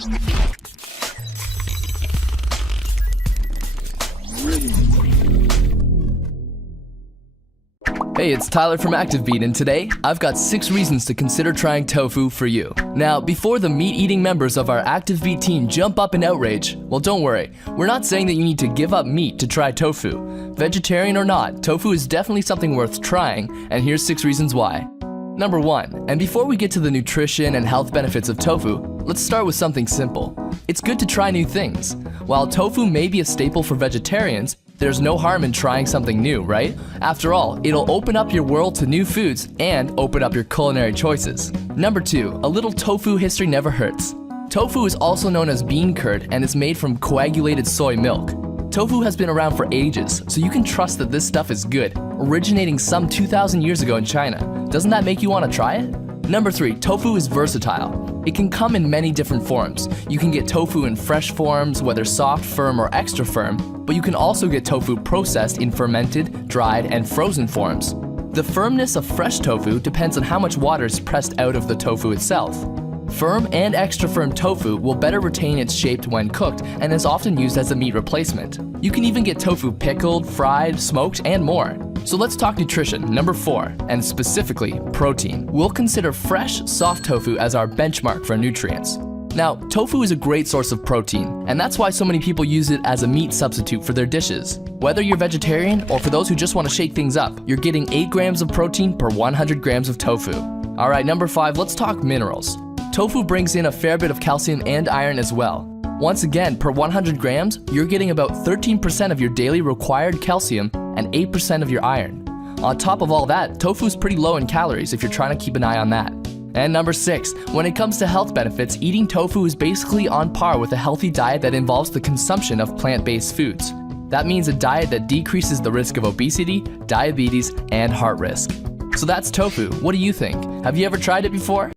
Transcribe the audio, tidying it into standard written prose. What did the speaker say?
Hey, it's Tyler from ActiveBeat, and today I've got 6 reasons to consider trying tofu for you. Now, before the meat-eating members of our ActiveBeat team jump up in outrage, well, don't worry. We're not saying that you need to give up meat to try tofu. Vegetarian or not, tofu is definitely something worth trying, and here's 6 reasons why. Number 1, and before we get to the nutrition and health benefits of tofu, let's start with something simple. It's good to try new things. While tofu may be a staple for vegetarians, there's no harm in trying something new, right? After all, it'll open up your world to new foods and open up your culinary choices. Number 2, a little tofu history never hurts. Tofu is also known as bean curd and is made from coagulated soy milk. Tofu has been around for ages, so you can trust that this stuff is good, originating some 2,000 years ago in China. Doesn't that make you want to try it? Number 3, tofu is versatile. It can come in many different forms. You can get tofu in fresh forms, whether soft, firm, or extra firm, but you can also get tofu processed in fermented, dried, and frozen forms. The firmness of fresh tofu depends on how much water is pressed out of the tofu itself. Firm and extra firm tofu will better retain its shape when cooked and is often used as a meat replacement. You can even get tofu pickled, fried, smoked, and more. So let's talk nutrition. Number 4, and specifically protein. We'll consider fresh, soft tofu as our benchmark for nutrients. Now, tofu is a great source of protein, and that's why so many people use it as a meat substitute for their dishes. Whether you're vegetarian or for those who just want to shake things up, you're getting 8 grams of protein per 100 grams of tofu. Alright, number 5, let's talk minerals. Tofu brings in a fair bit of calcium and iron as well. Once again, per 100 grams, you're getting about 13% of your daily required calcium and 8% of your iron. On top of all that, tofu is pretty low in calories if you're trying to keep an eye on that. And number 6, when it comes to health benefits, eating tofu is basically on par with a healthy diet that involves the consumption of plant-based foods. That means a diet that decreases the risk of obesity, diabetes, and heart risk. So that's tofu. What do you think? Have you ever tried it before?